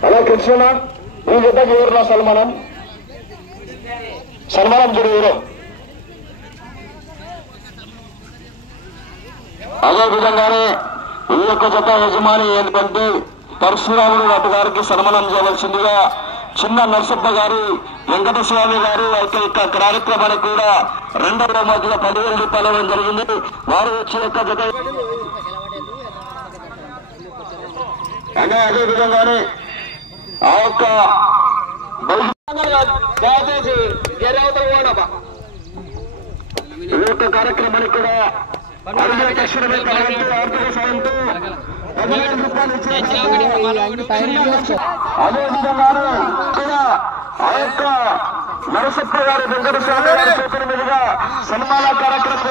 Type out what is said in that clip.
Hello Krishna ఈ జతకి ఎవరున్నా సన్మానం చూడు ఎవరు. అదేవిధంగానే ఈ యొక్క జత యజమాని ఏంటంటే పరశురాముడు వాటి గారికి సన్మానం చేయవలసిందిగా చిన్న నరసప్ప గారు వెంకటస్వామి గారు అయితే యొక్క కార్యక్రమానికి కూడా రెండవ బహుమతిగా 10,000 రూపాయలు ఇవ్వడం జరిగింది. వారు వచ్చి యొక్క జత అదే విధంగానే ఆ యొక్క ఈ యొక్క కార్యక్రమానికి కూడా అదేవిధంగా కూడా ఆ యొక్క నరసప్ప గారు వెంకటస్వామి గారి సూచన మీదుగా సన్మాన కార్యక్రమం